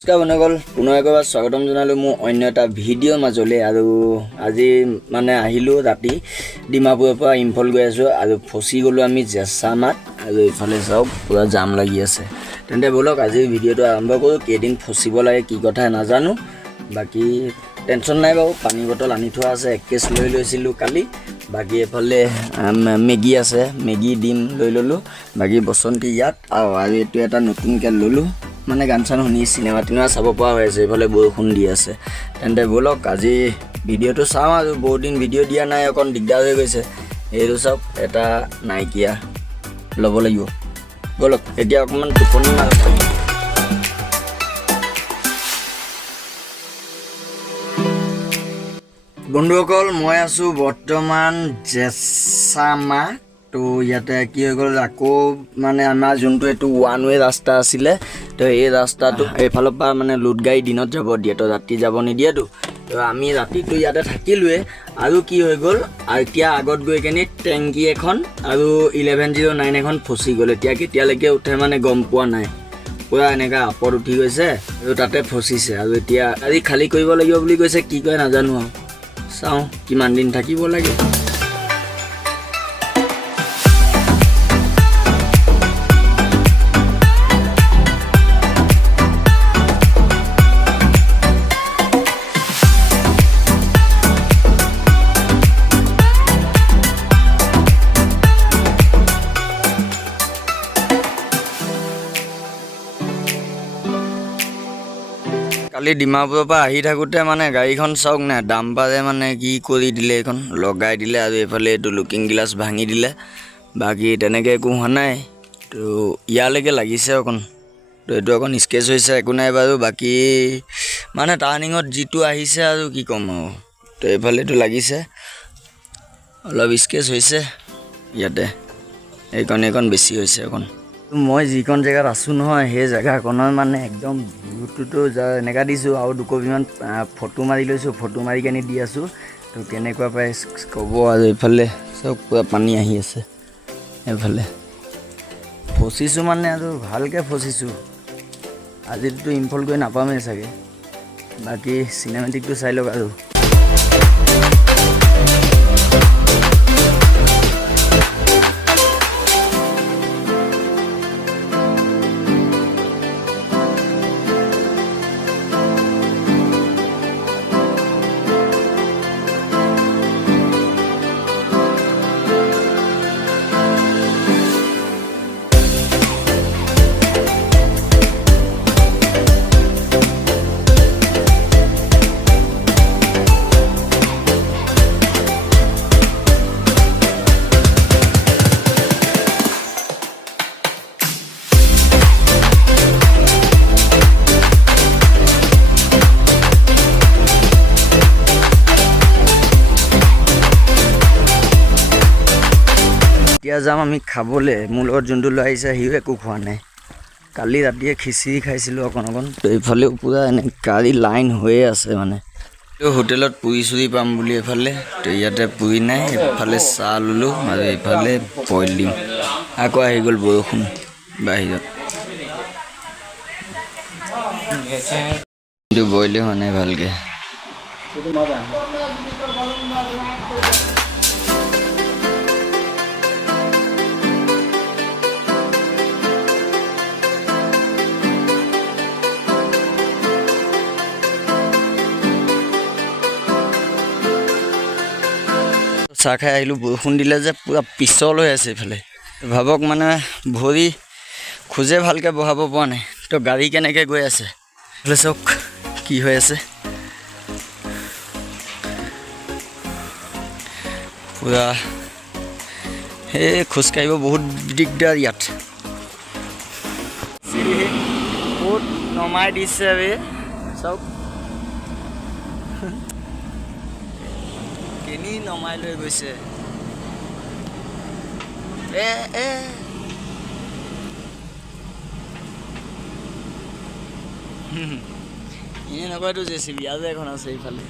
নমস্কাৰ বন্ধুসকল, পুনৰ এবাৰ স্বাগতম জনালোঁ মোৰ অন্য এটা ভিডিঅ'ৰ মাজলৈ। আৰু আজি মানে আহিলোঁ ৰাতি ডিমাপুৰৰ পৰা ইম্ফল গৈ আছোঁ আৰু ফচি গ'লোঁ আমি জেছামাত। আৰু এইফালে চাওক পুৰা জাম লাগি আছে। তেন্তে ব'লক আজিৰ ভিডিঅ'টো আৰম্ভ কৰোঁ। কেইদিন ফচিব লাগে কি কথা নাজানো, বাকী টেনশ্যন নাই বাৰু। পানী বটল আনি থোৱা আছে, 1 কেছ লৈ লৈছিলোঁ কালি। বাকী এফালে মেগী আছে, মেগী ডিম লৈ ল'লোঁ। বাকী বসন্তী ইয়াত আৰু এইটো এটা নতুনকৈ ল'লোঁ, মানে গান চান শুনি চিনেমা টিনেমা চাব পৰা হৈ আছে। এইফালে বৰষুণ দি আছে। তেন্তে ব'লক আজি ভিডিঅ'টো চাওঁ। আৰু বহুত দিন ভিডিঅ' দিয়া নাই, অকণ দিগদাৰ হৈ গৈছে। এইটো চাওক এটা নাইকিয়া ল'ব লাগিব। ব'লক এতিয়া অকণমান টোপনি মাৰো। বন্ধুসকল, মই আছোঁ বৰ্তমান জেছামা। তো ইয়াতে কি হৈ গ'ল, আকৌ মানে আমাৰ যোনটো এইটো ওৱান ৱে ৰাস্তা আছিলে, তো এই ৰাস্তাটো এইফালৰ পৰা মানে লোড গাড়ী দিনত যাব দিয়ে, তো ৰাতি যাব নিদিয়েতো। তো আমি ৰাতিটো ইয়াতে থাকিলোৱে। আৰু কি হৈ গ'ল, এতিয়া আগত গৈ কিনে টেংকি এখন আৰু 1109 এখন ফচি গ'ল। এতিয়া কেতিয়ালৈকে উঠে মানে গম পোৱা নাই, পূৰা এনেকৈ আপত উঠি গৈছে আৰু তাতে ফচিছে। আৰু এতিয়া আজি খালী কৰিব লাগিব বুলি কৈছে, কি কয় নাজানো আৰু। চাওঁ কিমান দিন থাকিব লাগে। কালি ডিমাপুৰৰ পৰা আহি থাকোঁতে মানে গাড়ীখন চাওক নাই, ডাম্পাৰে মানে কি কৰি দিলে, এইখন লগাই দিলে। আৰু এইফালে এইটো লুকিং গ্লাছ ভাঙি দিলে। বাকী তেনেকৈ একো হোৱা নাই, তো ইয়ালৈকে লাগিছে অকণ। তো এইটো অকণ স্কেচ হৈছে, একো নাই বাৰু। বাকী মানে টাৰ্ণিঙত যিটো আহিছে আৰু কি ক'ম আৰু। তো এইফালেতো লাগিছে, অলপ স্কেচ হৈছে ইয়াতে, এইকণ বেছি হৈছে অকণ। মই যিকণ জেগাত আছোঁ নহয়, সেই জেগাকণৰ মানে একদম ভিউটোতো এনেকুৱা দিছোঁ। আৰু দুকপিমান ফটো মাৰি লৈছোঁ, ফটো মাৰি কেনি দি আছোঁ। তো কেনেকুৱা পাই ক'ব। আৰু এইফালে চব পূৰা পানী আহি আছে। এইফালে ফচিছোঁ মানে আৰু ভালকৈ ফচিছোঁ। আজিতো ইম্ফল গৈ নাপামেই চাগে। বাকী চিনেমেটিকটো চাই লওক। আৰু এতিয়া যাম আমি খাবলৈ। মোৰ লগত যোনটো লৈ আহিছে সিও একো খোৱা নাই। কালি ৰাতিয়ে খিচিৰি খাইছিলোঁ অকণ। তো এইফালেও পূৰা এনে গাড়ী লাইন হৈয়ে আছে মানে। তো হোটেলত পুৰি চুৰি পাম বুলি এইফালে, তো ইয়াতে পুৰি নাই। এইফালে চাহ ল'লোঁ আৰু এইফালে বইল দিম। আকৌ আহি গ'ল বৰষুণ বাহিৰত, কিন্তু বইলে হোৱা নাই ভালকৈ। চাহ খাই আহিলোঁ, বৰষুণ দিলে যে পূৰা পিছল হৈ আছে এইফালে। ভাবক মানে ভৰি খোজে ভালকৈ বহাব পৰা নাই। তো গাড়ী কেনেকৈ গৈ আছে এইফালে চাওক কি হৈ আছে। পূৰা সেই খোজকাঢ়িব বহুত দিগদাৰ ইয়াত। বহুত নমাই দিছে বে, চাওক কেনি নমাই লৈ গৈছে। এনে নকয়তো জেচিবি, আৰু এখন আছে এইফালে।